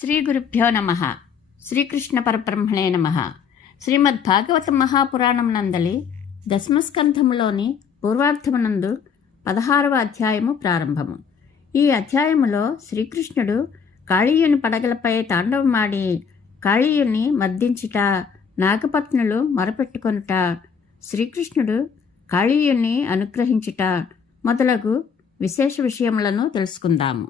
శ్రీ గురుభ్యో నమ. శ్రీకృష్ణ పరబ్రహ్మణే నమ. శ్రీమద్ భాగవత మహాపురాణం నందలి దశమస్కంధములోని పూర్వార్థమునందు పదహారవ అధ్యాయము ప్రారంభము. ఈ అధ్యాయములో శ్రీకృష్ణుడు కాళీయుని పడగలపై తాండవమాడి కాళీయుని మర్దించుట నాగపత్నులు మొరపెట్టుకొనుట శ్రీకృష్ణుడు కాళీయుని అనుగ్రహించుట మొదలగు విశేష విషయములను తెలుసుకుందాము.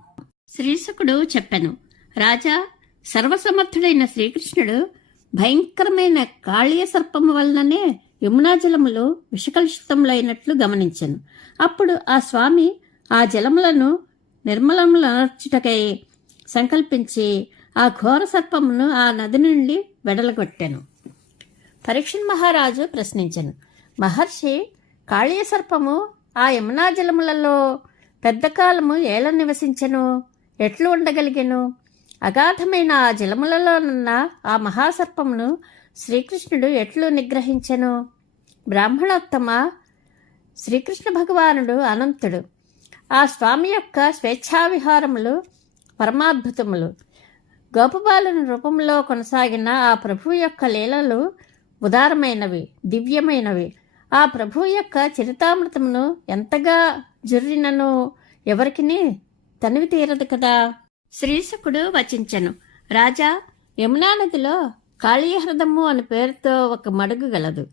శ్రీశకుడు చెప్పెను రాజా సర్వసమర్థుడైన శ్రీకృష్ణుడు భయంకరమైన కాళీయ సర్పము వలననే యమునా జలములు విషకలుషితములైనట్లు గమనించను. అప్పుడు ఆ స్వామి ఆ జలములను నిర్మలములనర్చుటకై సంకల్పించి ఆ ఘోర సర్పమును ఆ నది నుండి వెడలగొట్టాను. పరీక్షణ్ మహారాజు ప్రశ్నించను. మహర్షి కాళీయ సర్పము ఆ యమునా జలములలో పెద్ద కాలము ఎలా నివసించెను? ఎట్లు ఉండగలిగెను? అగాధమైన ఆ జలములలోనున్న ఆ మహాసర్పమును శ్రీకృష్ణుడు ఎట్లు నిగ్రహించెను? బ్రాహ్మణోత్తమ శ్రీకృష్ణ భగవానుడు అనంతుడు. ఆ స్వామి యొక్క స్వేచ్ఛావిహారములు పరమాద్భుతములు. గోపబాలుని రూపంలో కొనసాగిన ఆ ప్రభు యొక్క లీలలు ఉదారమైనవి దివ్యమైనవి. ఆ ప్రభు యొక్క చరితామృతమును ఎంతగా జుర్రినను ఎవరికిని తనివి తీరదు కదా? శ్రీశకుడు వచించెను. రాజా యమునా నదిలో కాళీహృదము అని పేరుతో ఒక మడుగు గలదు.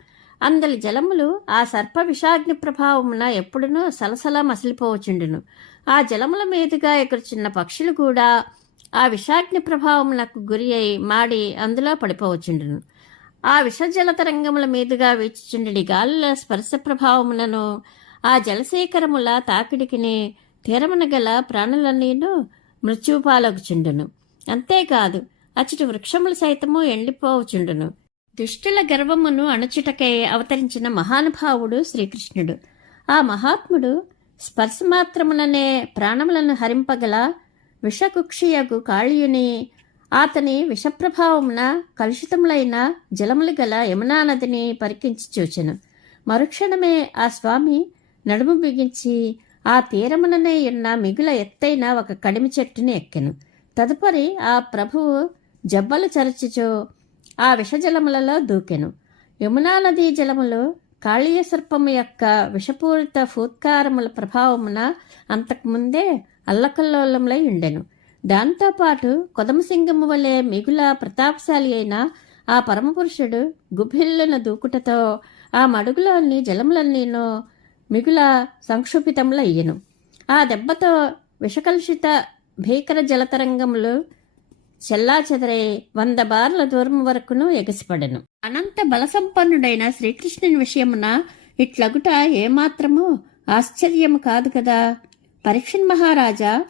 అందలి జలములు ఆ సర్ప విషాగ్ని ప్రభావమున ఎప్పుడునూ సలసల మసిలిపోవచుండును ఆ జలముల మీదుగా ఎగురుచున్న పక్షులు కూడా ఆ విషాగ్ని ప్రభావమునకు గురి అయి మాడి అందులో పడిపోవచుండును ఆ విషజల తరంగముల మీదుగా వీచుచుండి గాలుల స్పర్శ ప్రభావములను ఆ జలసేకరముల తాకిడికిని తీరమున గల ప్రాణులన్నీను మృత్యుపాలకుచుండును అంతేకాదు అచ్చటి వృక్షములు సైతము ఎండిపోవచుండును దుష్టుల గర్వమును అణుచుటకై అవతరించిన మహానుభావుడు శ్రీకృష్ణుడు. ఆ మహాత్ముడు స్పర్శ మాత్రములనే ప్రాణములను హరింపగల విషకుక్షియగు కాళ్యుని అతని విషప్రభావమున కలుషితములైన జలములు గల యమునా నదిని పరికించి చూచెను. మరుక్షణమే ఆ స్వామి నడుము బిగించి ఆ తీరముననే ఉన్న మిగుల ఎత్తైన ఒక కడిమి చెట్టుని ఎక్కెను. తదుపరి ఆ ప్రభువు జబ్బలు చరచుచో ఆ విషజలములలో దూకెను. యమునా నదీ జలములు కాళీయ సర్పము యొక్క విషపూరిత ఫూత్కారముల ప్రభావమున అంతకుముందే అల్లకల్లోలములై ఉండెను. దాంతోపాటు కొదమసింగము వలె మిగుల ప్రతాపశాలి అయిన ఆ పరమపురుషుడు గుభిల్లున దూకుటతో ఆ మడుగులోని జలములన్నీనో మిగుల సంక్షుభితములయ్యను ఆ దెబ్బతో విషకలుషిత భీకర జలతరంగములు చెల్లాచెదరై వంద బార్ల దూరం వరకును ఎగసిపడెను. అనంత బలసంపన్నుడైన శ్రీకృష్ణుని విషయమున ఇట్లగుట ఏమాత్రము ఆశ్చర్యము కాదు కదా. పరీక్షన్ మహారాజా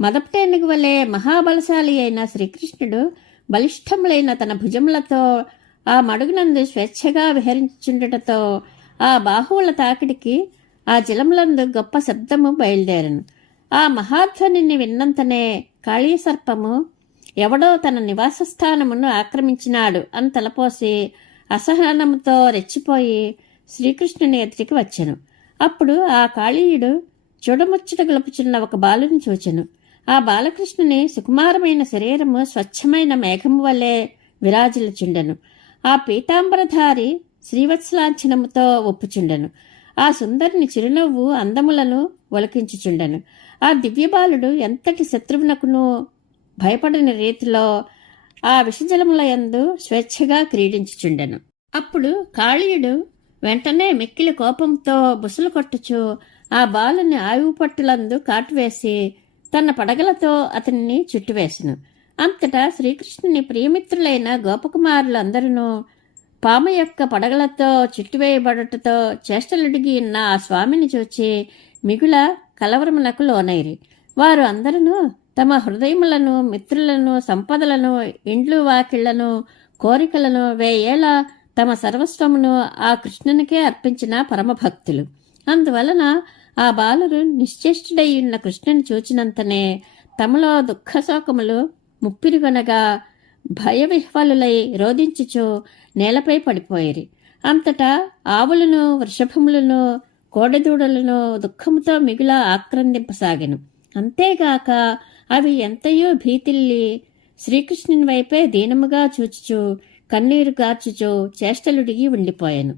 మదపటేనుగు వలె మహాబలశాలి అయిన శ్రీకృష్ణుడు బలిష్టములైన తన భుజములతో ఆ మడుగునందు స్వేచ్ఛగా విహరించుండటతో ఆ బాహువుల తాకిడికి ఆ జలములందు గొప్ప శబ్దము బయలుదేరను. ఆ మహాధ్వనిని విన్నంతనే కాళీసర్పము ఎవడో తన నివాస స్థానమును ఆక్రమించినాడు అని తలపోసి అసహనముతో రెచ్చిపోయి శ్రీకృష్ణుని ఎదుటికి వచ్చాను. అప్పుడు ఆ కాళీయుడు చూడముచ్చట గలుపుచున్న ఒక బాలుని చూచెను. ఆ బాలకృష్ణుని సుకుమారమైన శరీరము స్వచ్ఛమైన మేఘము వలె విరాజిల్చుండెను ఆ పీతాంబరధారి శ్రీవత్సలాంఛనముతో ఒప్పుచుండెను. ఆ సుందరిని చిరునవ్వు అందములను ఒలకించుచుండెను. ఆ దివ్యబాలుడు ఎంతటి శత్రువునకును భయపడని రీతిలో ఆ విషజలముల యందు స్వేచ్ఛగా క్రీడించుచుండెను. అప్పుడు కాళీయుడు వెంటనే మిక్కిలి కోపంతో బుసలు కొట్టుచు ఆ బాలుని ఆయువు పట్టులందు కాటువేసి తన పడగలతో అతనిని చుట్టువేసెను. అంతటా శ్రీకృష్ణుని ప్రియమిత్రులైన గోపకుమారులందరూ పాము యొక్క పడగలతో చుట్టువేయబడుటతో చేష్టలుడిగి ఉన్న ఆ స్వామిని చూచి మిగుల కలవరమునకు లోనైరి. వారు అందరూ తమ హృదయములను మిత్రులను సంపదలను ఇండ్లు వాకిళ్ళను కోరికలను వేయేలా తమ సర్వస్వమును ఆ కృష్ణునికే అర్పించిన పరమభక్తులు. అందువలన ఆ బాలురు నిశ్చేష్టుడై ఉన్న కృష్ణుని చూచినంతనే తమలో దుఃఖశోకములు ముప్పిరిగొనగా భయవిహ్వలులై రోధించుచు నేలపై పడిపోయిరి. అంతటా ఆవులను వృషభములను కోడెదూడలను దుఃఖముతో మిగుల ఆక్రందింపసాగెను. అంతేగాక అవి ఎంతయో భీతిల్లి శ్రీకృష్ణుని వైపే దీనముగా చూచుచు కన్నీరు గార్చుచు చేష్టలుడిగి ఉండిపోయాను.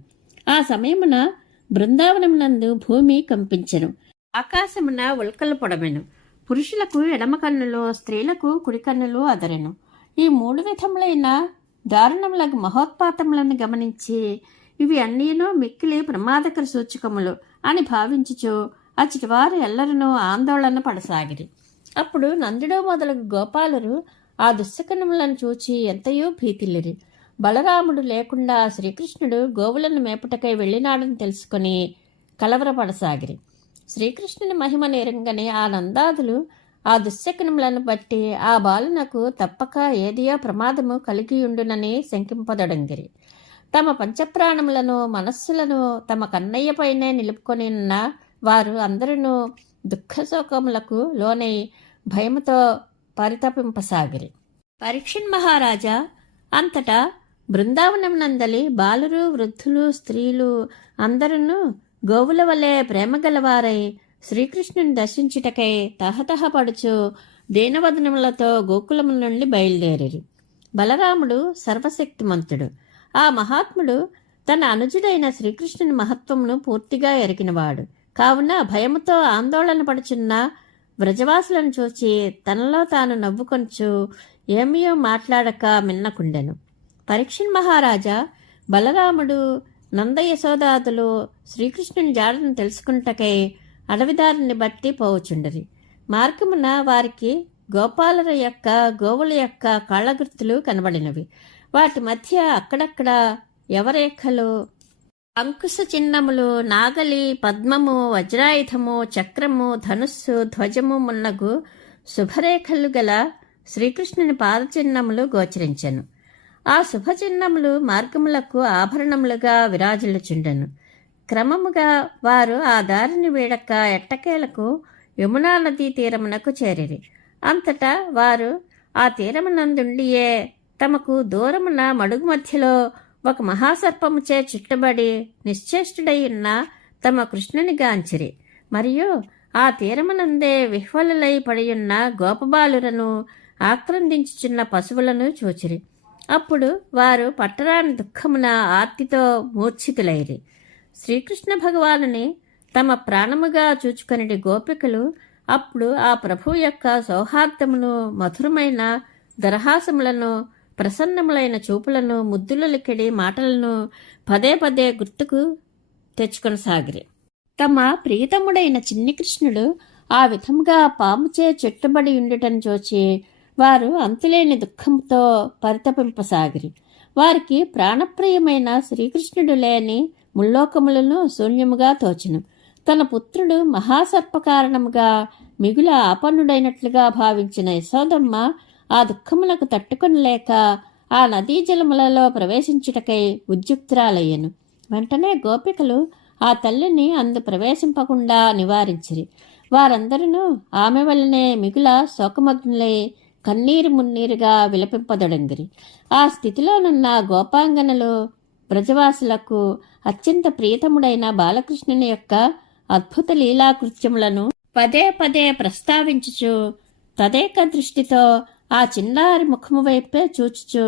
ఆ సమయమున బృందావనమునందు భూమి కంపించెను. ఆకాశమున ఉల్కలు పొడమెను పురుషులకు ఎడమ కన్నులు స్త్రీలకు కుడి కన్నులు అదరెను. ఈ మూడు విధములైన దారుణములకు మహోత్పాతములను గమనించి ఇవి అన్నీనో మిక్కిలి ప్రమాదకర సూచకములు అని భావించుచు అచ్చటి వారు ఎల్లరనూ ఆందోళన పడసాగిరి. అప్పుడు నందుడు మొదలగు గోపాలురు ఆ దుశ్శకనములను చూచి ఎంతయో భీతిల్లిరి. బలరాముడు లేకుండా శ్రీకృష్ణుడు గోవులను మేపుటకై వెళ్ళినాడని తెలుసుకొని కలవరపడసాగిరి. శ్రీకృష్ణుని మహిమ నేరంగానే ఆ నందాదులు ఆ దుశ్శకనములను బట్టి ఆ బాలునకు తప్పక ఏదియో ప్రమాదము కలిగియుండునని శంకింపదొడంగిరి. తమ పంచప్రాణములను మనస్సులను తమ కన్నయ్యపైనే నిలుపుకొని ఉన్న వారు అందరూ దుఃఖశోకములకు లోనై భయముతో పరితపింపసాగిరి. పరీక్షణ్ మహారాజా అంతటా బృందావనం నందలి బాలురు వృద్ధులు స్త్రీలు అందరూ గోవుల వలె ప్రేమగలవారై శ్రీకృష్ణుని దర్శించుటకై తహతహపడుచు దీనవదనములతో గోకులము నుండి బయలుదేరి బలరాముడు సర్వశక్తిమంతుడు. ఆ మహాత్ముడు తన అనుజుడైన శ్రీకృష్ణుని మహత్వమును పూర్తిగా ఎరిగినవాడు. కావున భయముతో ఆందోళన పడుచున్న వ్రజవాసులను చూచి తనలో తాను నవ్వుకొంచు ఏమయో మాట్లాడక మిన్నకుండెను. పరీక్షణ్ మహారాజా బలరాముడు నంద యశోదాదులు శ్రీకృష్ణుని జాడను తెలుసుకుంటకై అడవిదారిని బట్టి పోవచుండరి మార్గమున వారికి గోపాలుల యొక్క గోవుల యొక్క కాళ్ళగుర్తులు కనబడినవి. వాటి మధ్య అక్కడక్కడ యవరేఖలు అంకుశ చిహ్నములు నాగలి పద్మము వజ్రాయుధము చక్రము ధనుస్సు ధ్వజము మున్నగు శుభరేఖలు గల శ్రీకృష్ణుని పాదచిహ్నములు గోచరించెను. ఆ శుభచిహ్నములు మార్గములకు ఆభరణములుగా విరాజిల్లుచుండెను. క్రమముగా వారు ఆ దారిని వీడక ఎట్టకేలకు యమునా నదీ తీరమునకు చేరిరి. అంతటా వారు ఆ తీరమునందుండియే తమకు దూరమున మడుగు మధ్యలో ఒక మహాసర్పముచే చుట్టబడి నిశ్చేష్టుడై ఉన్న తమ కృష్ణుని గాంచిరి. మరియు ఆ తీరమునందే విహ్వలులై పడియున్న గోపబాలురను ఆక్రందించుచున్న పశువులను చూచిరి. అప్పుడు వారు పట్టరాని దుఃఖమున ఆర్తితో మూర్ఛితులైరి. శ్రీకృష్ణ భగవానుని తమ ప్రాణముగా చూచుకొని గోపికలు అప్పుడు ఆ ప్రభు యొక్క సౌహార్దమును మధురమైన దరహాసములను ప్రసన్నములైన చూపులను ముద్దులలికెడి మాటలను పదే పదే గుర్తుకు తెచ్చుకొనసాగిరి. తమ ప్రియతముడైన చిన్ని కృష్ణుడు ఆ విధముగా పాముచే చెట్టుబడి ఉండుటను చూచి వారు అంతులేని దుఃఖంతో పరితపింపసాగిరి. వారికి ప్రాణప్రియమైన శ్రీకృష్ణుడు లేని ముల్లోకములను శూన్యముగా తోచను. తన పుత్రుడు మహాసర్ప కారణముగా మిగుల ఆపన్నుడైనట్లుగా భావించిన యశోదమ్మ ఆ దుఃఖములకు తట్టుకొనలేక ఆ నదీ జలములలో ప్రవేశించుటకై ఉద్యుక్తురాలయ్యను. వెంటనే గోపికలు ఆ తల్లిని అందు ప్రవేశింపకుండా నివారించిరి. వారందరూ ఆమె వల్లనే మిగుల శోకమగ్నులై కన్నీరు మున్నీరుగా విలపింపదొడంగిరి. ఆ స్థితిలోనున్న గోపాంగనలు ప్రజవాసులకు అత్యంత ప్రియతముడైన బాలకృష్ణుని యొక్క అద్భుత లీలాకృత్యములను పదే పదే ప్రస్తావించుచు తదేక దృష్టితో ఆ చిన్నారి ముఖము వైపే చూచుచు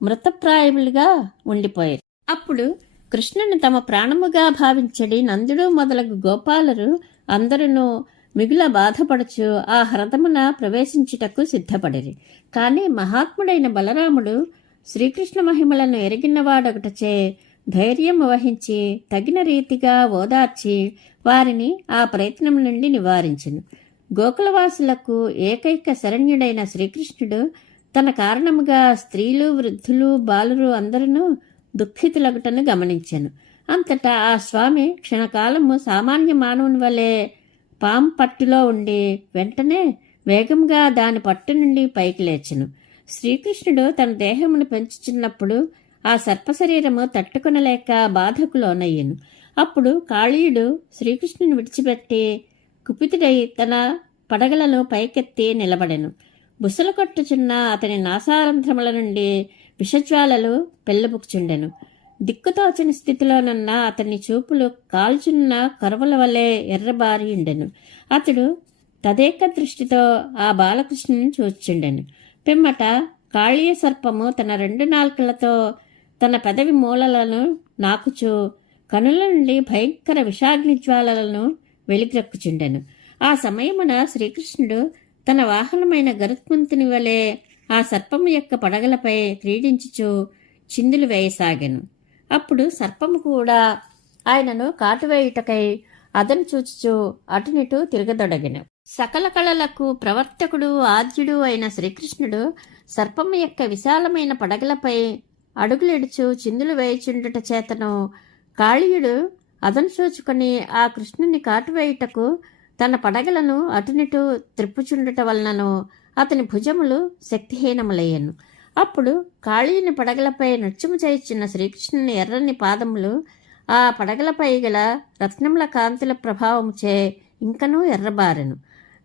మృతప్రాయములుగా ఉండిపోయారు. అప్పుడు కృష్ణుని తమ ప్రాణముగా భావించడి నందుడు మొదలగు గోపాలరు అందరూ మిగుల బాధపడుచు ఆ హ్రదమున ప్రవేశించుటకు సిద్ధపడిరి. కానీ మహాత్ముడైన బలరాముడు శ్రీకృష్ణ మహిమలను ఎరిగినవాడొకటచే ధైర్యం వహించి తగిన రీతిగా ఓదార్చి వారిని ఆ ప్రయత్నం నుండి నివారించను. గోకులవాసులకు ఏకైక శరణ్యుడైన శ్రీకృష్ణుడు తన కారణముగా స్త్రీలు వృద్ధులు బాలురు అందరూ దుఃఖితులగుటను గమనించాను. అంతటా ఆ స్వామి క్షణకాలము సామాన్య మానవుని వలె పాం పట్టులో ఉండి వెంటనే వేగంగా దాని పట్టు నుండి పైకి లేచను. శ్రీకృష్ణుడు తన దేహమును పెంచుచున్నప్పుడు ఆ సర్పశరీరము తట్టుకొనలేక బాధకు లోనయ్యను అప్పుడు కాళీయుడు శ్రీకృష్ణుని విడిచిపెట్టి కుపితుడై తన పడగలను పైకెత్తి నిలబడెను. బుసలు కొట్టుచున్న అతని నాసారంధ్రముల నుండి విషజ్వాలలు పెళ్ళబుక్చుండెను. దిక్కుతోచని స్థితిలోనున్న అతని చూపులు కాల్చున్న కరువుల వలె ఎర్రబారి ఉండెను. అతడు తదేక దృష్టితో ఆ బాలకృష్ణుని చూచుండెను పిమ్మట కాళీయ సర్పము తన రెండు నాల్కలతో తన పెదవి మూలలను నాకుచు కనుల నుండి భయంకర విషాగ్ని జ్వాలలను వెలిగ్రక్కుచుండెను. ఆ సమయమున శ్రీకృష్ణుడు తన వాహనమైన గరుత్మంతుని వలె ఆ సర్పము యొక్క పడగలపై క్రీడించుచు చిందులు వేయసాగాను. అప్పుడు సర్పము కూడా ఆయనను కాటువేయుటకై అదను చూచుచు అటునిటు తిరగదొడగను. సకల కళలకు ప్రవర్తకుడు ఆద్యుడు అయిన శ్రీకృష్ణుడు సర్పము యొక్క విశాలమైన పడగలపై అడుగులెడుచు చిందులు వేయుచుండుట చేతను. కాళీయుడు అదను చూచుకొని ఆ కృష్ణుని కాటువేయుటకు తన పడగలను అటునిటు త్రిప్పుచుండుట వలనను అతని భుజములు శక్తిహీనములయ్యను. అప్పుడు కాళీయుని పడగలపై నృత్యము చేయుచున్న శ్రీకృష్ణుని ఎర్రని పాదములు ఆ పడగలపై గల రత్నముల కాంతుల ప్రభావముచే ఇంకనూ ఎర్రబారెను.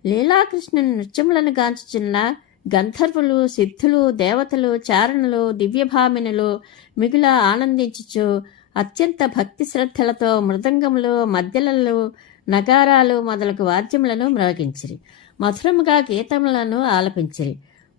లీలాకృష్ణుని నృత్యములను గాంచుచున్న గంధర్వులు సిద్ధులు దేవతలు చారణులు దివ్యభామినులు మిగుల ఆనందించుచు అత్యంత భక్తి శ్రద్ధలతో మృదంగములు మధ్యలలు నగారాలు మొదలగు వాద్యములను మ్రోగించిరి మధురముగా గీతములను ఆలపించిరి.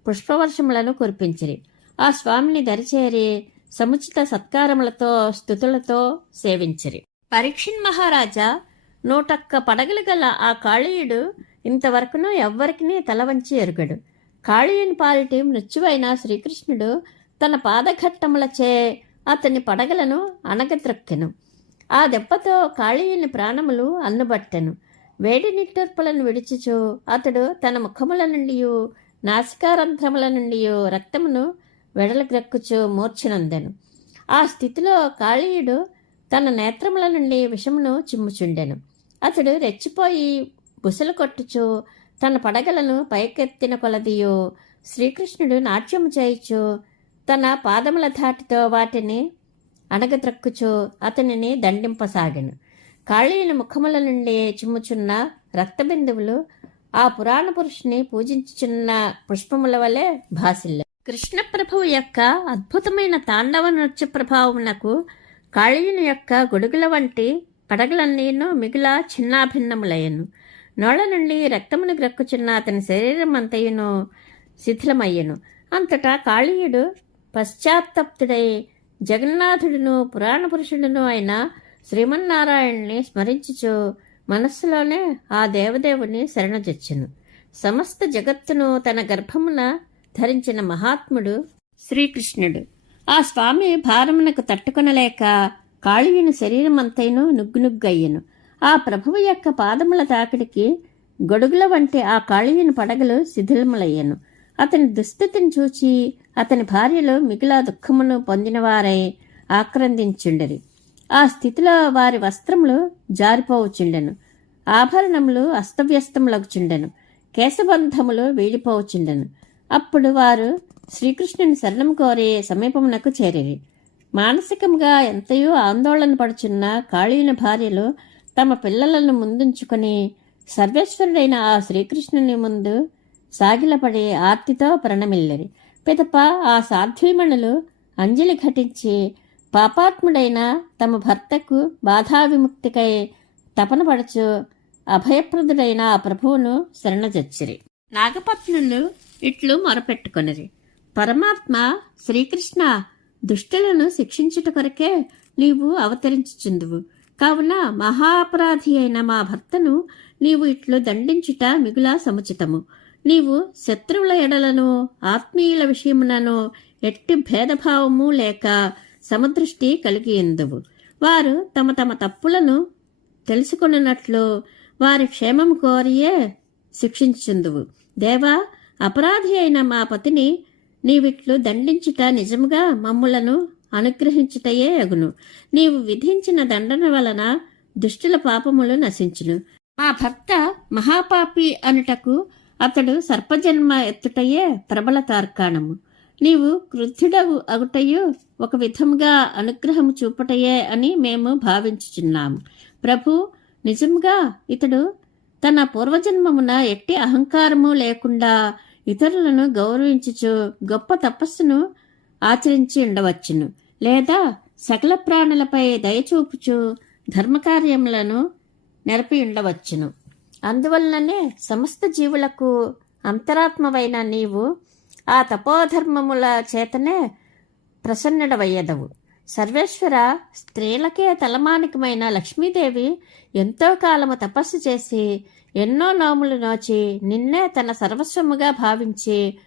పుష్పవర్షములను కురిపించిరి. ఆ స్వామిని దరిచేరి సముచిత సత్కారములతో స్థుతులతో సేవించిరి. పరీక్షణ్ మహారాజా నూటొక్క పడగలు గల ఆ కాళీయుడు ఇంతవరకును ఎవ్వరికి తల వంచి ఎరుగడు. కాళీయుని పాలిటి మృత్యువైన శ్రీకృష్ణుడు తన పాదఘట్టములచే అతని పడగలను అణగద్రొక్కెను. ఆ దెబ్బతో కాళీయుని ప్రాణములు అన్నుబట్టెను. వేడి నిట్టర్పులను విడిచిచు అతడు తన ముఖముల నుండి నాసికారంధ్రముల నుండి రక్తమును వెడలగ్రక్కుచు మూర్ఛనందెను. ఆ స్థితిలో కాళీయుడు తన నేత్రముల నుండి విషమును చిమ్ముచుండెను. అతడు రెచ్చిపోయి బుసలు కొట్టుచు తన పడగలను పైకెత్తిన కొలదియో శ్రీకృష్ణుడు నాట్యము చేయచో. తన పాదముల ధాటితో వాటిని అణగద్రక్కుచు అతనిని దండింపసాగాను. కాళీయుని ముఖముల నుండి చిమ్ముచున్న రక్తబిందువులు ఆ పురాణ పురుషుని పూజించుచున్న పుష్పముల వలె భాసిల్లు కృష్ణప్రభువు యొక్క అద్భుతమైన తాండవ నృత్య ప్రభావమునకు కాళీయుని యొక్క గొడుగుల వంటి పడగలన్నీను మిగుల చిన్నాభిన్నములయ్యను. నోళ్ళ నుండి రక్తమును గ్రక్కుచున్న అతని శరీరం అంతయును శిథిలమయ్యను. అంతటా కాళీయుడు పశ్చాత్తప్తుడై జగన్నాథుడును పురాణ పురుషుడును అయిన శ్రీమన్నారాయణ్ణి స్మరించుచు మనస్సులోనే ఆ దేవదేవుని శరణజొచ్చెను. సమస్త జగత్తును తన గర్భమున ధరించిన మహాత్ముడు శ్రీకృష్ణుడు. ఆ స్వామి భారమునకు తట్టుకొనలేక కాళీయుని శరీరమంతైను నుగ్గునుగ్గయ్యను. ఆ ప్రభువు యొక్క పాదముల తాకిడికి గొడుగుల వంటి ఆ కాళీయుని పడగలు శిథిలములయ్యను. అతని దుస్థితిని చూచి అతని భార్యలు మిగిలా దుఃఖమును పొందినవారై ఆక్రందించుండరి. ఆ స్థితిలో వారి వస్త్రములు జారిపోవచుండెను. ఆభరణములు అస్తవ్యస్తములగుచుండెను. కేశబంధములు వీడిపోవచుండెను. అప్పుడు వారు శ్రీకృష్ణుని శరణం కోరి సమీపమునకు చేరిరి. మానసికంగా ఎంతయో ఆందోళన పడుచున్న కాళీన భార్యలు తమ పిల్లలను ముందుంచుకొని సర్వేశ్వరుడైన ఆ శ్రీకృష్ణుని ముందు సాగిలపడి ఆర్తితో ప్రణమిల్లరి. పిదప ఆ సాధ్వీమణులు అంజలి ఘటించి పాపాత్ముడైన తమ భర్తకు బాధా విముక్తికై తపనపడుచు అభయప్రదుడైన ఆ ప్రభువును శరణజచ్చిరి. నాగపత్నులు ఇట్లు మొరపెట్టుకొనిరి. పరమాత్మ శ్రీకృష్ణ దుష్టులను శిక్షించుట కొరకే నీవు అవతరించుచుందువు. కావున మహాపరాధి అయిన మా భర్తను నీవు ఇట్లు దండించుట మిగులా సముచితము. నీవు శత్రువుల ఎడలను ఆత్మీయుల విషయమునను ఎట్టి భేదభావము లేక సమదృష్టి కలిగి ఎందువు. వారు తమ తమ తప్పులను తెలుసుకున్నట్లు వారి క్షేమము కోరియే శిక్షించుందువు దేవా అపరాధి అయిన మా పతిని నీవిట్లు దండించుట నిజముగా మమ్ములను అనుగ్రహించుటయే అగును. నీవు విధించిన దండన వలన దుష్టుల పాపములు నశించును. మా భర్త మహాపాపి అనుటకు అతడు సర్పజన్మ ఎత్తుటయే ప్రబల తార్కాణము. నీవు క్రుద్ధుడవు అగుటయు ఒక విధముగా అనుగ్రహము చూపుటయే అని మేము భావించుచున్నాము. ప్రభు నిజముగా ఇతడు తన పూర్వజన్మమున ఎట్టి అహంకారము లేకుండా ఇతరులను గౌరవించుచు గొప్ప తపస్సును ఆచరించి ఉండవచ్చును. లేదా సకల ప్రాణులపై దయచూపుచు ధర్మకార్యములను నెరపి ఉండవచ్చును. అందువలననే సమస్త జీవులకు అంతరాత్మవైన నీవు ఆ తపోధర్మముల చేతనే ప్రసన్నుడవయ్యదవు. సర్వేశ్వర స్త్రీలకే తలమానికమైన లక్ష్మీదేవి ఎంతో కాలము తపస్సు చేసి ఎన్నో నోములు నోచి నిన్నే తన సర్వస్వముగా భావించి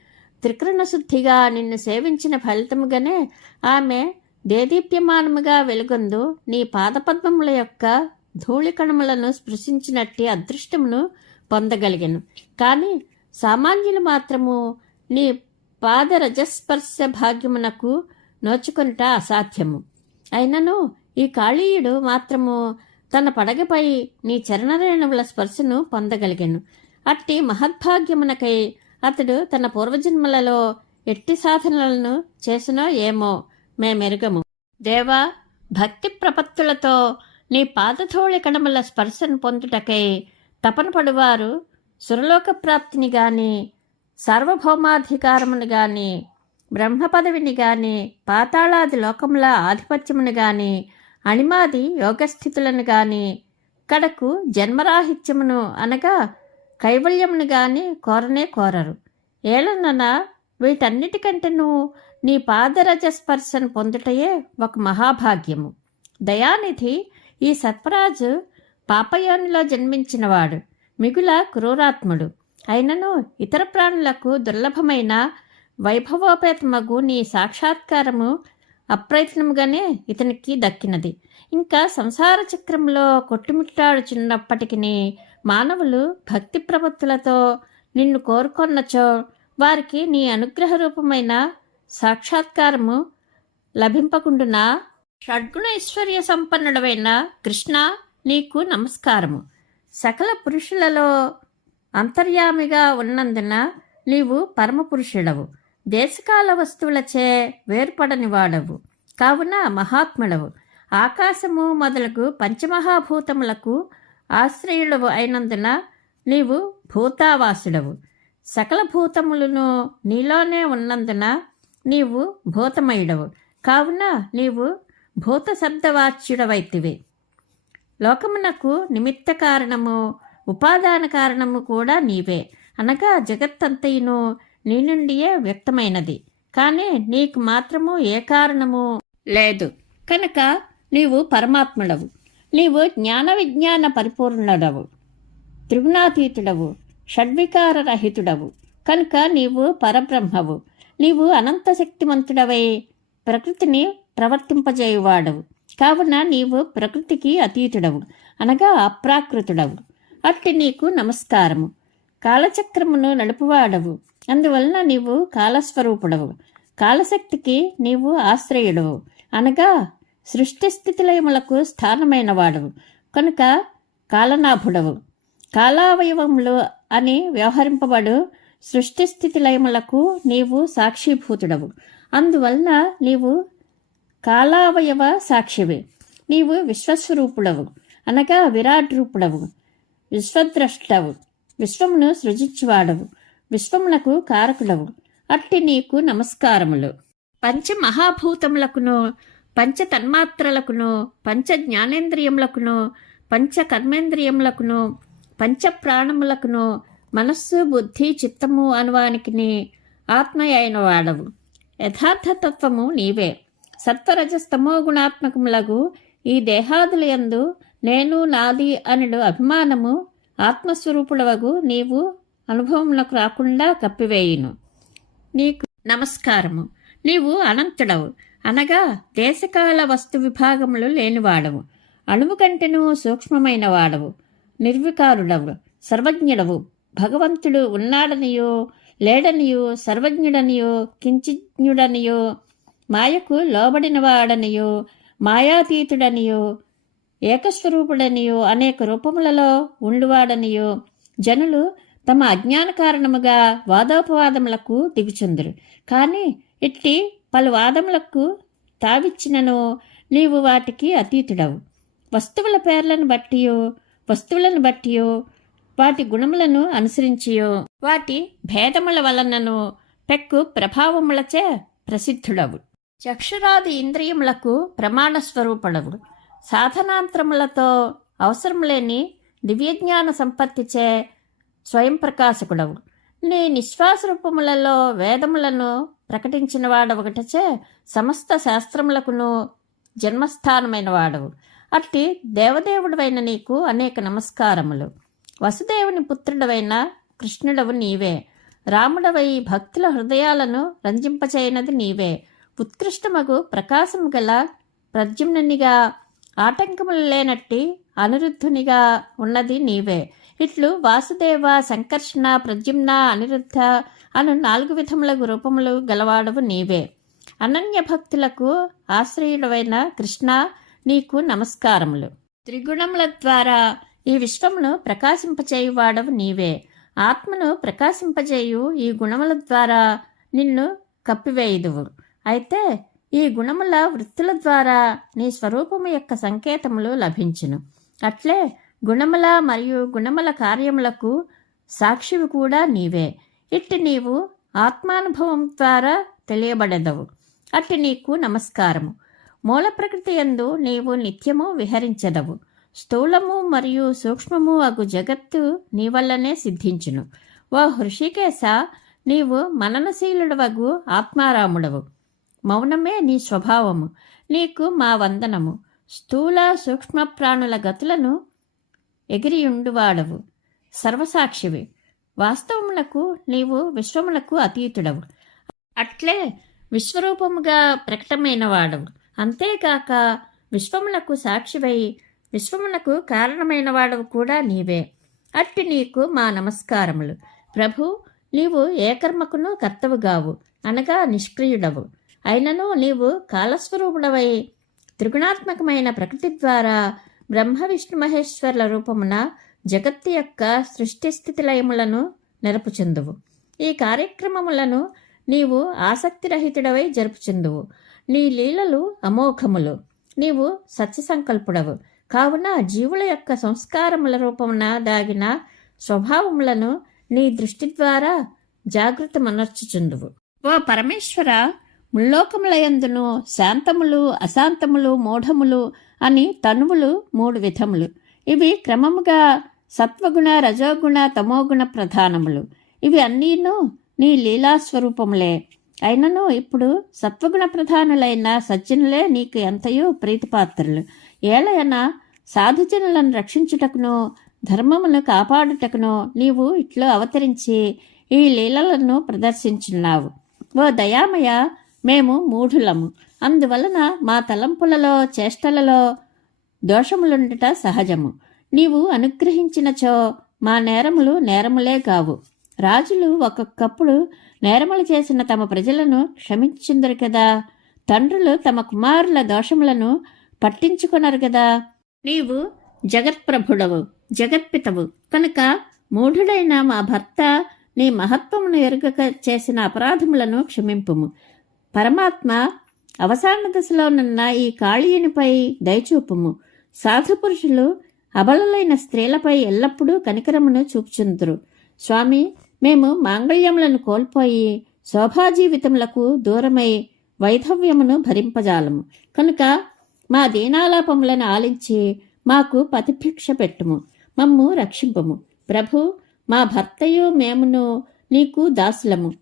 త్రికరణ శుద్ధిగా నిన్ను సేవించిన ఫలితముగానే ఆమె దేదీప్యమానముగా వెలుగొందు నీ పాదపద్మముల యొక్క ధూళికణములను స్పృశించినట్టి అదృష్టమును పొందగలిగాను. కానీ సామాన్యులు మాత్రము నీ పాదరజస్పర్శ భాగ్యమునకు నోచుకుంట అసాధ్యము. అయినను ఈ కాళీయుడు మాత్రము తన పడగపై నీ చరణరేణువుల స్పర్శను పొందగలిగాను. అట్టి మహద్భాగ్యమునకై అతడు తన పూర్వజన్మలలో ఎట్టి సాధనలను చేసినో ఏమో. మేమెరుగము. దేవా భక్తి ప్రపత్తులతో నీ పాదధూళి కణముల స్పర్శను పొందుటకై తపన పడువారు సురలోక ప్రాప్తిని గాని సార్వభౌమాధికారమును గాని బ్రహ్మ పదవిని గాని పాతాళాది లోకముల ఆధిపత్యమును గాని అణిమాది యోగస్థితులను గాని కడకు జన్మరాహిత్యమును అనగా కైవల్యమును గాని కోరనే కోరరు. ఏలనన వీటన్నిటికంటేనూ నీ పాదరజ స్పర్శను పొందుటయే ఒక మహాభాగ్యము. దయానిధి ఈ సర్పరాజు పాపయోనిలో జన్మించినవాడు మిగుల క్రూరాత్ముడు. అయినను ఇతర ప్రాణులకు దుర్లభమైన వైభవోపేతమగు నీ సాక్షాత్కారము అప్రయత్నముగానే ఇతనికి దక్కినది. ఇంకా సంసార చక్రంలో కొట్టుమిట్టాడుచున్నప్పటికీ మానవులు భక్తి ప్రవృత్తులతో నిన్ను కోరుకొన్నచో వారికి నీ అనుగ్రహ రూపమైన సాక్షాత్కారము లభింపకుండునా? షడ్గుణ ఐశ్వర్య సంపన్నుడవైన కృష్ణ నీకు నమస్కారము. సకల పురుషులలో అంతర్యామిగా ఉన్నందున నీవు పరమపురుషుడవు. దేశకాల వస్తువులచే వేర్పడని వాడవు. కావున మహాత్ముడవు. ఆకాశము మొదలగు పంచమహాభూతములకు ఆశ్రయుడవు అయినందున నీవు భూతావాసుడవు. సకల భూతములను నీలోనే ఉన్నందున నీవు భూతమయుడవు. కావున నీవు భూత శబ్దవాచ్యుడవైతివి లోకమునకు నిమిత్త కారణము ఉపాదాన కారణము కూడా నీవే. అనగా జగత్తంతయును నీ నుండియే వ్యక్తమైనది. కానీ నీకు మాత్రము ఏ కారణము? లేదు. కనుక నీవు పరమాత్ముడవు. నీవు జ్ఞాన విజ్ఞాన పరిపూర్ణుడవు. త్రిగుణాతీతుడవు. షడ్వికార రహితుడవు కనుక నీవు పరబ్రహ్మవు. నీవు అనంత శక్తిమంతుడవై ప్రకృతిని ప్రవర్తింపజేయువాడవు కావున నీవు ప్రకృతికి అతీతుడవు అనగా అప్రాకృతుడవు. అట్టి నీకు నమస్కారము. కాలచక్రమును నడుపువాడవు. అందువలన నీవు కాలస్వరూపుడవు. కాలశక్తికి నీవు ఆశ్రయుడవు అనగా సృష్టి స్థితిలయములకు స్థానమైన వాడవు కనుక కాలనాభుడవు. కాలావయవములు అని వ్యవహరింపబడు సృష్టి స్థితి లయములకు నీవు సాక్షిభూతుడవు. అందువలన నీవు కాలావయవ సాక్షివి. నీవు విశ్వస్వరూపుడవు. అనగా విరాట్ రూపుడవు విశ్వద్రష్టవు విశ్వమును సృజించువాడవు. విశ్వమునకు కారకుడవు. అట్టి నీకు నమస్కారములు. పంచమహాభూతములకును పంచ తన్మాత్రలకును పంచ జ్ఞానేంద్రియములకును పంచ కర్మేంద్రియములకును పంచ ప్రాణములకును మనస్సు బుద్ధి చిత్తము అనువానికి ఆత్మయైన అయిన వాడవు. యథార్థతత్వము నీవే. సత్వరజస్తమో గుణాత్మకములగు ఈ దేహాదులయందు నేను నాది అనుడు అభిమానము ఆత్మస్వరూపుడవగు నీవు అనుభవములకు రాకుండా కప్పివేయును. నీకు నమస్కారము. నీవు అనంతుడవు. అనగా దేశకాల వస్తు విభాగములు లేనివాడవు. అణువు కంటెను సూక్ష్మమైన వాడవు. నిర్వికారుడవు. సర్వజ్ఞుడవు. భగవంతుడు ఉన్నాడనియో లేడనియో సర్వజ్ఞుడనియో కించిజ్ఞుడనియో మాయకు లోబడినవాడనియో మాయాతీతుడనియో ఏకస్వరూపుడనియో అనేక రూపములలో ఉండువాడనియో జనులు తమ అజ్ఞాన కారణముగా వాదోపవాదములకు దిగుచుందరు. కానీ ఇట్టి పలు వాదములకు తావిచ్చినను నీవు వాటికి అతీతుడవు. వస్తువుల పేర్లను బట్టియో వస్తువులను బట్టియో వాటి గుణములను అనుసరించియో. వాటి భేదముల వలనను పెక్కు ప్రభావములచే ప్రసిద్ధుడవు. చక్షురాది ఇంద్రియములకు ప్రమాణ స్వరూపుడవు. సాధనాంతరములతో అవసరం లేని దివ్యజ్ఞాన సంపత్తిచే స్వయం ప్రకాశకుడవు. నీ నిశ్వాస రూపములలో వేదములను ప్రకటించిన ఒకటచే సమస్త శాస్త్రములకును జన్మస్థానమైన వాడవు అట్టి దేవదేవుడవైన నీకు అనేక నమస్కారములు. వసుదేవుని పుత్రుడవైన కృష్ణుడవు నీవే. రాముడవై భక్తుల హృదయాలను రంజింపచేయనది నీవే. ఉత్కృష్టమగు ప్రకాశము గల ప్రద్యుమ్నునిగా ఆటంకములు లేనట్టి అనిరుద్ధునిగా ఉన్నది నీవే. ఇట్లు వాసుదేవ సంకర్షణ ప్రద్యుమ్న అనిరుద్ధ అను నాలుగు విధములకు రూపములు గలవాడవు నీవే. అనన్య భక్తులకు ఆశ్రయుడవైన కృష్ణ నీకు నమస్కారములు. త్రిగుణముల ద్వారా ఈ విశ్వమును ప్రకాశింపచేయువాడవు నీవే. ఆత్మను ప్రకాశింపజేయు ఈ గుణముల ద్వారా నిన్ను కప్పివేయుదువు. అయితే ఈ గుణముల వృత్తుల ద్వారా నీ స్వరూపము యొక్క సంకేతములు లభించును. అట్లే గుణముల మరియు గుణముల కార్యములకు సాక్షివి కూడా నీవే. ఇట్టి నీవు ఆత్మానుభవం ద్వారా తెలియబడదవు. అట్టి నీకు నమస్కారము. మూల ప్రకృతి యందు నీవు నిత్యము విహరించదవు. స్థూలము మరియు సూక్ష్మము అగు జగత్తు నీ వల్లనే సిద్ధించును. ఓ హృషికేశ నీవు మననశీలుడవగు ఆత్మారాముడవు. మౌనమే నీ స్వభావము నీకు మా వందనము. స్థూల సూక్ష్మ ప్రాణుల గతులను ఎగిరియుండువాడవు. సర్వసాక్షివి. వాస్తవములకు నీవు విశ్వములకు అతీతుడవు. అట్లే విశ్వరూపముగా ప్రకటమైన వాడవు అంతేకాక విశ్వములకు సాక్షివై విశ్వమునకు కారణమైన వాడవు కూడా నీవే. అట్టి నీకు మా నమస్కారములు. ప్రభు నీవు ఏ కర్మకును కర్తవుగావు అనగా నిష్క్రియుడవు. అయినను నీవు కాలస్వరూపుడవై త్రిగుణాత్మకమైన ప్రకృతి ద్వారా బ్రహ్మ విష్ణు మహేశ్వర్ల రూపమున జగత్తు యొక్క సృష్టి స్థితిలయములను నెరపుచెందువు. ఈ కార్యక్రమములను నీవు ఆసక్తిరహితుడవై జరుపుచెందువు. నీ లీలలు అమోఘములు. నీవు సత్యసంకల్పుడవు. కావున జీవుల యొక్క సంస్కారముల రూపమున దాగిన స్వభావములను నీ దృష్టి ద్వారా జాగృతమనర్చుచుందువు. ఓ పరమేశ్వర ముల్లోకములయందును శాంతములు అశాంతములు మూఢములు అని తనువులు మూడు విధములు. ఇవి క్రమముగా సత్వగుణ రజోగుణ తమోగుణ ప్రధానములు. ఇవి అన్నీను నీ లీలాస్వరూపములే. అయినను ఇప్పుడు సత్వగుణ ప్రధానులైన సజ్జనులే నీకు ఎంతయో ప్రీతిపాత్రులు. ఏలయన సాధుజనులను రక్షించుటకును ధర్మమును కాపాడుటకును నీవు ఇట్లు అవతరించి ఈ లీలలను ప్రదర్శించున్నావు. ఓ దయామయ మేము మూఢులము. అందువలన మా తలంపులలో చేష్టలలో దోషములుండుట సహజము. నీవు అనుగ్రహించినచో మా నేరములు నేరములే కావు. రాజులు ఒక్కొక్కప్పుడు నేరములు చేసిన తమ ప్రజలను క్షమించుందరు కదా. తండ్రులు తమ కుమారుల దోషములను పట్టించుకున్నారు కదా. నీవు జగత్ప్రభుడవు జగత్పితవు. కనుక మూఢుడైన మా భర్త నీ మహత్వమును ఎరుగక చేసిన అపరాధములను క్షమింపుము. పరమాత్మ అవసాన దశలోనున్న ఈ కాళీయునిపై దయచూపుము. సాధుపురుషులు అబలలైన స్త్రీలపై ఎల్లప్పుడూ కనికరమును చూపుచుందురు. స్వామి మేము మాంగళ్యములను కోల్పోయి శోభాజీవితములకు దూరమై వైధవ్యమును భరింపజాలము. కనుక మా దీనాలాపములను ఆలించి మాకు పతిభిక్ష పెట్టుము మమ్ము రక్షింపము. ప్రభు మా భర్తయు మేమును నీకు దాసులము.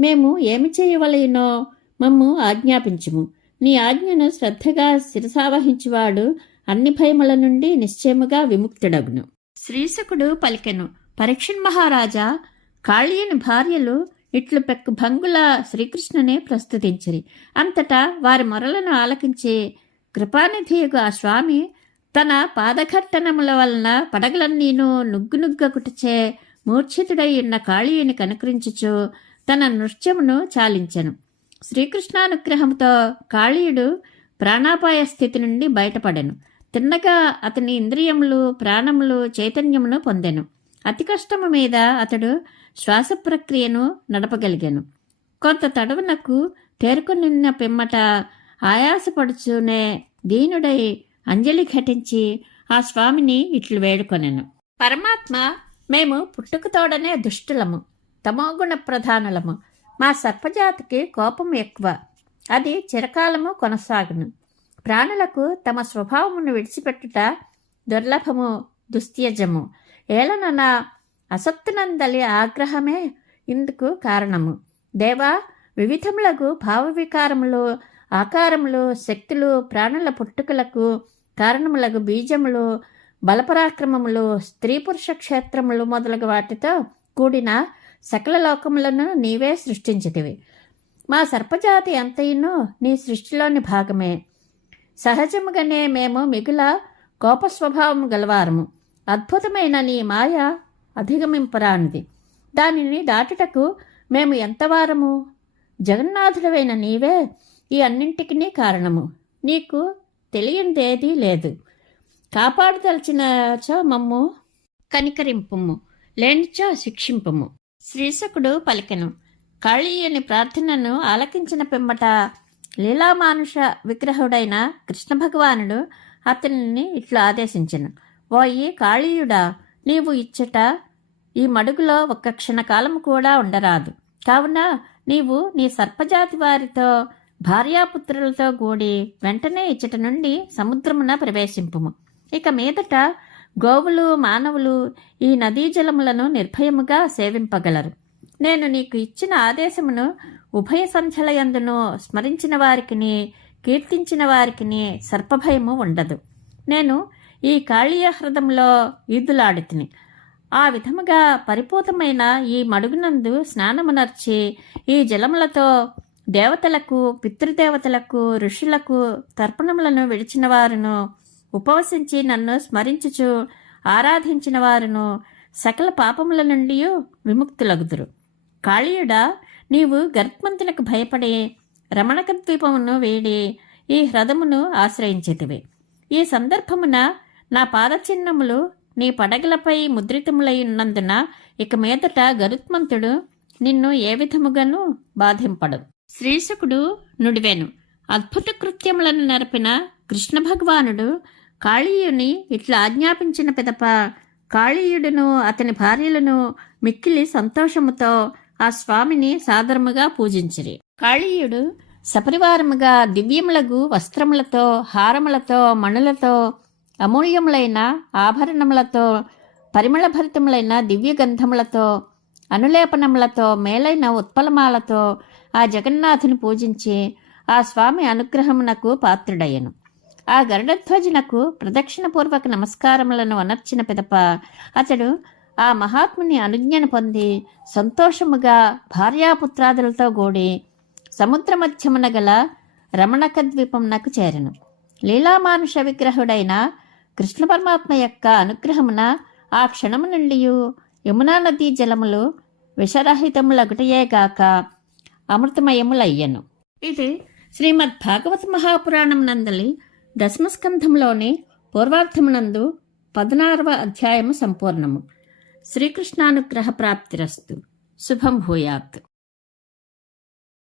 మేము ఏమి చేయవలయనో మమ్ము ఆజ్ఞాపించుము. నీ ఆజ్ఞను శ్రద్ధగా శిరసావహించువాడు అన్ని భయముల నుండి నిశ్చయముగా విముక్తుడగును. శ్రీశకుడు పలికెను పరీక్షణ్ మహారాజా కాళీయుని భార్యలు ఇట్లు పెక్కు భంగుల శ్రీకృష్ణుని ప్రస్తుతించిరి. అంతటా వారి మొరలను ఆలకించి కృపానిధియగు ఆ స్వామి తన పాదఘట్టనముల వలన పడగలన్నీను నుగ్గు నుగ్గకుటచే మూర్ఛితుడై ఉన్న కాళీయుని కనుకరించుచు తన నృత్యమును చాలించెను. శ్రీకృష్ణానుగ్రహంతో కాళీయుడు ప్రాణాపాయ స్థితి నుండి బయటపడెను. తిన్నగా అతని ఇంద్రియములు ప్రాణములు చైతన్యమును పొందెను. అతి కష్టము మీద అతడు శ్వాస ప్రక్రియను నడపగలిగాను. కొంత తడవనకు తేరుకొనిన్న పిమ్మట ఆయాసపడుచూనే దీనుడై అంజలి ఘటించి ఆ స్వామిని ఇట్లు వేడుకొనెను. పరమాత్మ మేము పుట్టుకతోడనే దుష్టులము తమోగుణ ప్రధానులము. మా సర్పజాతికి కోపం ఎక్కువ. అది చిరకాలము కొనసాగును. ప్రాణులకు తమ స్వభావమును విడిచిపెట్టుట దుర్లభము దుస్త్యజము ఏలనన అసత్తునందలి ఆగ్రహమే ఇందుకు కారణము. దేవా వివిధములకు భావ వికారములు ఆకారములు శక్తులు ప్రాణుల పుట్టుకలకు కారణములకు బీజములు బలపరాక్రమములు స్త్రీ పురుష క్షేత్రములు మొదలగు వాటితో కూడిన సకల లోకములను నీవే సృష్టించితివి. మా సర్పజాతి అంతయును నీ సృష్టిలోని భాగమే. సహజముగానే మేము మిగుల కోప స్వభావం గలవారము. అద్భుతమైన నీ మాయ అధిగమింపరానిది. దానిని దాటుటకు మేము ఎంతవారము? జగన్నాథుడవైన నీవే ఈ అన్నింటికి కారణము. నీకు తెలియందేదీ లేదు. కాపాడదలిచినచో మమ్ము కనికరింపుము లేనిచో శిక్షింపుము. శ్రీశకుడు పలికెను కాళీయుని ప్రార్థనను ఆలకించిన పిమ్మట లీలామానుష విగ్రహుడైన కృష్ణ భగవానుడు అతనిని ఇట్లా ఆదేశించను. ఓయి కాళీయుడా నీవు ఇచ్చట ఈ మడుగులో ఒక్క క్షణకాలం కూడా ఉండరాదు. కావున నీవు నీ సర్పజాతి వారితో భార్యాపుత్రులతో కూడి వెంటనే ఇచ్చట నుండి సముద్రమున ప్రవేశింపుము. ఇక మీదట గోవులు మానవులు ఈ నదీ జలములను నిర్భయముగా సేవింపగలరు. నేను నీకు ఇచ్చిన ఆదేశమును ఉభయ సంధ్యలయందును స్మరించిన వారికిని కీర్తించిన వారికిని సర్పభయము ఉండదు. నేను ఈ కాళీయ హృదంలో ఈదులాడితిని. ఆ విధముగా పరిపూతమైన ఈ మడుగునందు స్నానమునర్చి ఈ జలములతో దేవతలకు పితృదేవతలకు ఋషులకు తర్పణములను విడిచిన వారును ఉపవసించి నన్ను స్మరించుచు ఆరాధించిన వారును సకల పాపముల నుండి విముక్తులగుదురు. కాళీయుడా నీవు గర్భమంతులకు భయపడి రమణక ద్వీపమును వేడి ఈ హ్రదమును ఆశ్రయించేతివి. ఈ సందర్భమున నా పాదచిహ్నములు నీ పడగలపై ముద్రితములై ఉన్నందున ఇక మీదట గరుత్మంతుడు నిన్ను ఏ విధముగాను బాధింపడు. శ్రీశకుడు నుడివెను. అద్భుత కృత్యములను నరపిన కృష్ణ భగవానుడు కాళీయుని ఇట్లా ఆజ్ఞాపించిన పిదప కాళీయుడును అతని భార్యలను మిక్కిలి సంతోషముతో ఆ స్వామిని సాదరముగా పూజించిరి. కాళీయుడు సపరివారముగా దివ్యములగు వస్త్రములతో హారములతో మణులతో అమూల్యములైన ఆభరణములతో పరిమళభరితములైన దివ్య గంధములతో అనులేపనములతో మేలైన ఉత్పలమాలతో ఆ జగన్నాథుని పూజించి ఆ స్వామి అనుగ్రహమునకు పాత్రుడయ్యను. ఆ గరుడధ్వజునకు ప్రదక్షిణపూర్వక నమస్కారములను అనర్చిన పిదప అతడు ఆ మహాత్ముని అనుజ్ఞను పొంది సంతోషముగా భార్యాపుత్రాదులతో గూడి సముద్ర మధ్యమున గల రమణక ద్వీపమునకు చేరెను. లీలామానుష విగ్రహుడైన కృష్ణ పరమాత్మ యొక్క అనుగ్రహమున ఆ క్షణము నుండి యమునా నదీ జలములు విషరహితములగుటయేగాక అమృతమయములయ్యను. ఇది శ్రీమద్ భాగవత మహాపురాణం నందలి దశమస్కంధంలోని పూర్వార్థమునందు పదనారవ అధ్యాయము సంపూర్ణము. శ్రీకృష్ణానుగ్రహ ప్రాప్తిరస్తు శుభం భూయాత్.